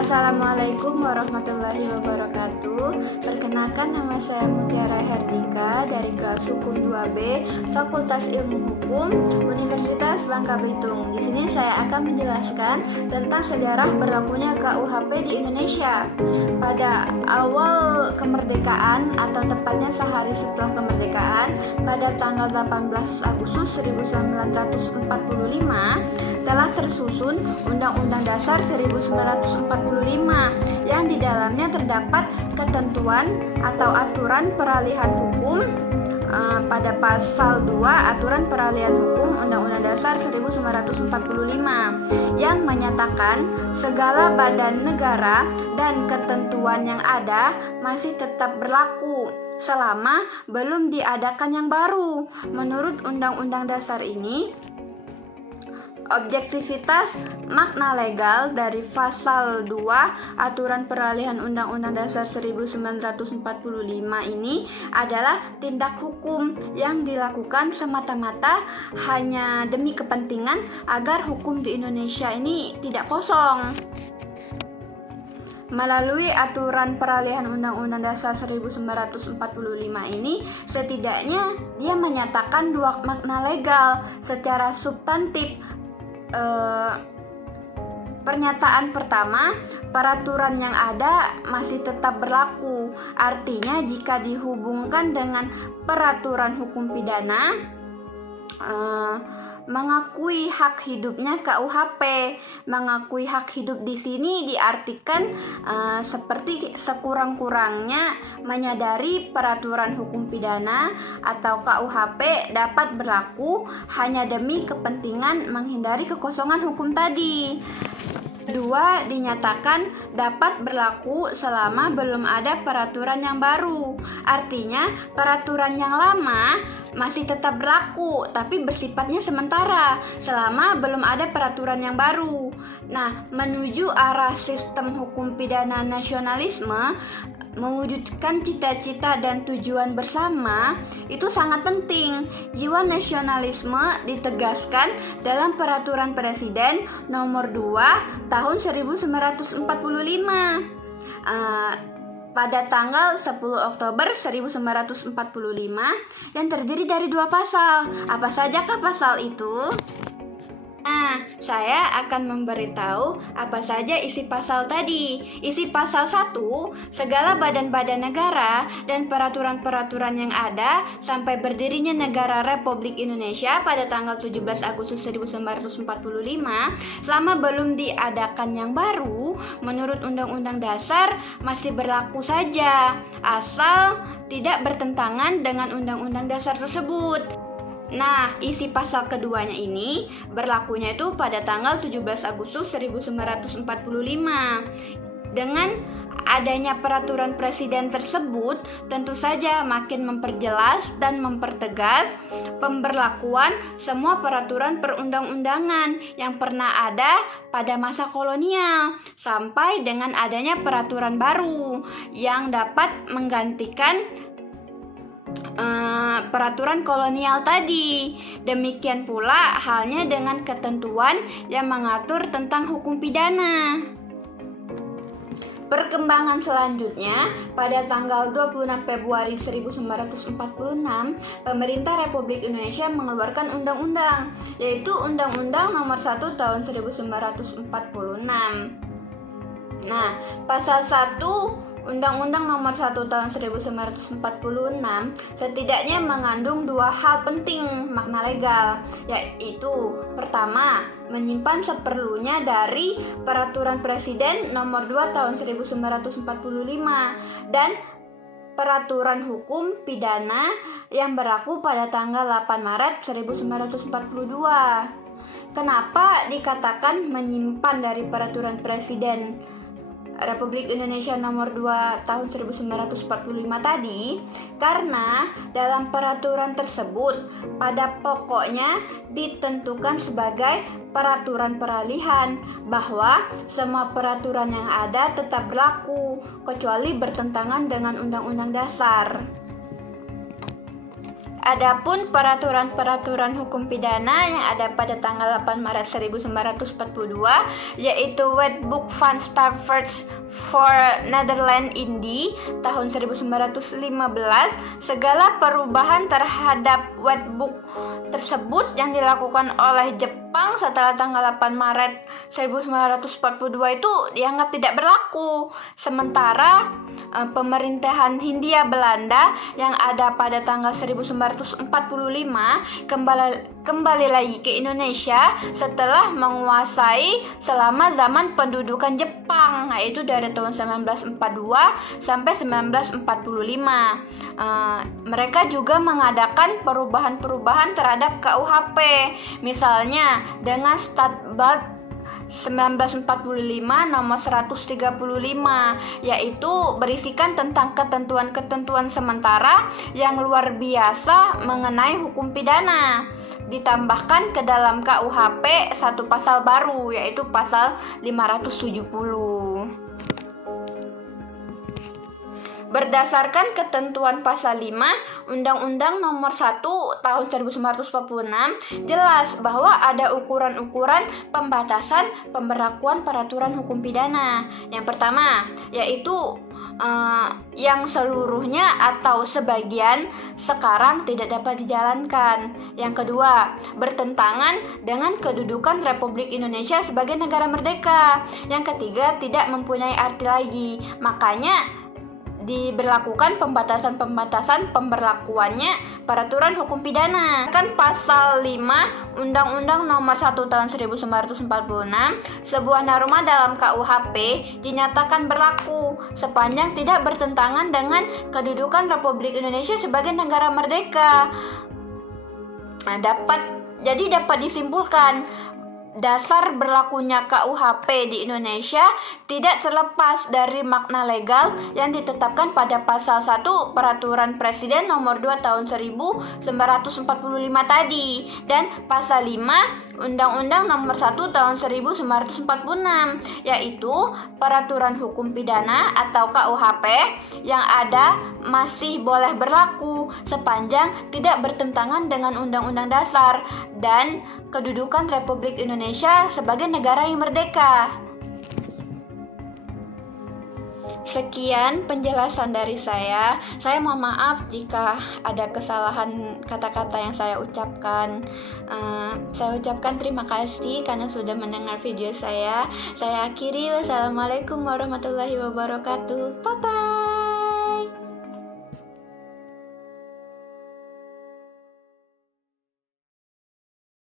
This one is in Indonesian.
Assalamualaikum warahmatullahi wabarakatuh. Perkenalkan, nama saya Mutiara Herdika dari kelas Hukum 2B, Fakultas Ilmu Hukum, Universitas Bangka Belitung. Di sini saya akan menjelaskan tentang sejarah berlakunya KUHP di Indonesia. Pada awal kemerdekaan atau tepatnya sehari setelah kemerdekaan, pada tanggal 18 Agustus 1945 telah tersusun Undang-Undang Dasar 1945 yang di dalamnya terdapat ketentuan atau aturan peralihan hukum. Pada pasal 2 aturan peralihan hukum Undang-Undang Dasar 1945 yang menyatakan segala badan negara dan ketentuan yang ada masih tetap berlaku selama belum diadakan yang baru. Menurut Undang-Undang Dasar ini, objektivitas makna legal dari pasal 2 aturan peralihan Undang-Undang Dasar 1945 ini adalah tindak hukum yang dilakukan semata-mata hanya demi kepentingan agar hukum di Indonesia ini tidak kosong. Melalui aturan peralihan Undang-Undang Dasar 1945 ini, setidaknya dia menyatakan dua makna legal secara substantif. Pernyataan pertama, peraturan yang ada masih tetap berlaku. Artinya jika dihubungkan dengan peraturan hukum pidana, mengakui hak hidupnya KUHP. Mengakui hak hidup di sini diartikan seperti sekurang-kurangnya menyadari peraturan hukum pidana atau KUHP dapat berlaku hanya demi kepentingan menghindari kekosongan hukum tadi. Kedua, dinyatakan dapat berlaku selama belum ada peraturan yang baru. Artinya, peraturan yang lama masih tetap berlaku, tapi bersifatnya sementara selama belum ada peraturan yang baru. Nah, menuju arah sistem hukum pidana nasionalisme, mewujudkan cita-cita dan tujuan bersama itu sangat penting. Jiwa nasionalisme ditegaskan dalam Peraturan Presiden Nomor 2 Tahun 1945 pada tanggal 10 Oktober 1945 yang terdiri dari dua pasal. Apa sajakah pasal itu? Nah, saya akan memberitahu apa saja isi pasal tadi. Isi pasal 1, segala badan-badan negara dan peraturan-peraturan yang ada sampai berdirinya negara Republik Indonesia pada tanggal 17 Agustus 1945 selama belum diadakan yang baru, menurut Undang-Undang Dasar masih berlaku saja, asal tidak bertentangan dengan Undang-Undang Dasar tersebut. Nah, isi pasal keduanya ini berlakunya itu pada tanggal 17 Agustus 1945. Dengan adanya peraturan presiden tersebut, tentu saja makin memperjelas dan mempertegas pemberlakuan semua peraturan perundang-undangan yang pernah ada pada masa kolonial sampai dengan adanya peraturan baru yang dapat menggantikan peraturan kolonial tadi. Demikian pula halnya dengan ketentuan yang mengatur tentang hukum pidana. Perkembangan selanjutnya, pada tanggal 26 Februari 1946, pemerintah Republik Indonesia mengeluarkan undang-undang, yaitu Undang-Undang Nomor 1 Tahun 1946. Nah, pasal 1 Undang-Undang Nomor 1 Tahun 1946 setidaknya mengandung dua hal penting makna legal, yaitu pertama, menyimpan seperlunya dari Peraturan Presiden Nomor 2 Tahun 1945 dan Peraturan Hukum Pidana yang berlaku pada tanggal 8 Maret 1942. Kenapa dikatakan menyimpan dari Peraturan Presiden Republik Indonesia Nomor 2 Tahun 1945 tadi? Karena dalam peraturan tersebut pada pokoknya ditentukan sebagai peraturan peralihan bahwa semua peraturan yang ada tetap berlaku kecuali bertentangan dengan Undang-Undang Dasar. Adapun peraturan-peraturan hukum pidana yang ada pada tanggal 8 Maret 1942 yaitu Wetboek van Stafford's for Netherlands Indie tahun 1915, segala perubahan terhadap Wetboek tersebut yang dilakukan oleh Jepang setelah tanggal 8 Maret 1942 itu dianggap tidak berlaku. Sementara pemerintahan Hindia Belanda yang ada pada tanggal 1945 kembali lagi ke Indonesia setelah menguasai selama zaman pendudukan Jepang, yaitu dari tahun 1942 sampai 1945. Mereka juga mengadakan perubahan-perubahan terhadap KUHP, misalnya dengan Statblad 1945 nomor 135, yaitu berisikan tentang ketentuan-ketentuan sementara yang luar biasa mengenai hukum pidana. Ditambahkan ke dalam KUHP satu pasal baru, yaitu pasal 570. Berdasarkan ketentuan pasal 5 Undang-Undang Nomor 1 Tahun 1946 jelas bahwa ada ukuran-ukuran pembatasan pemberlakuan peraturan hukum pidana. Yang pertama yaitu yang seluruhnya atau sebagian sekarang tidak dapat dijalankan. Yang kedua, bertentangan dengan kedudukan Republik Indonesia sebagai negara merdeka. Yang ketiga, tidak mempunyai arti lagi. Makanya diberlakukan pembatasan pemberlakuannya peraturan hukum pidana. Kan pasal 5 Undang-Undang Nomor 1 Tahun 1946, sebuah norma dalam KUHP dinyatakan berlaku sepanjang tidak bertentangan dengan kedudukan Republik Indonesia sebagai negara merdeka. Dapat disimpulkan dasar berlakunya KUHP di Indonesia tidak terlepas dari makna legal yang ditetapkan pada pasal 1 Peraturan Presiden Nomor 2 Tahun 1945 tadi dan pasal 5 Undang-Undang Nomor 1 Tahun 1946, yaitu peraturan hukum pidana atau KUHP yang ada masih boleh berlaku sepanjang tidak bertentangan dengan Undang-Undang Dasar dan kedudukan Republik Indonesia sebagai negara yang merdeka. Sekian penjelasan dari saya. Saya mohon maaf jika ada kesalahan kata-kata yang saya ucapkan. Saya ucapkan terima kasih karena sudah mendengar video saya. Saya akhiri. Wassalamualaikum warahmatullahi wabarakatuh. Bye-bye.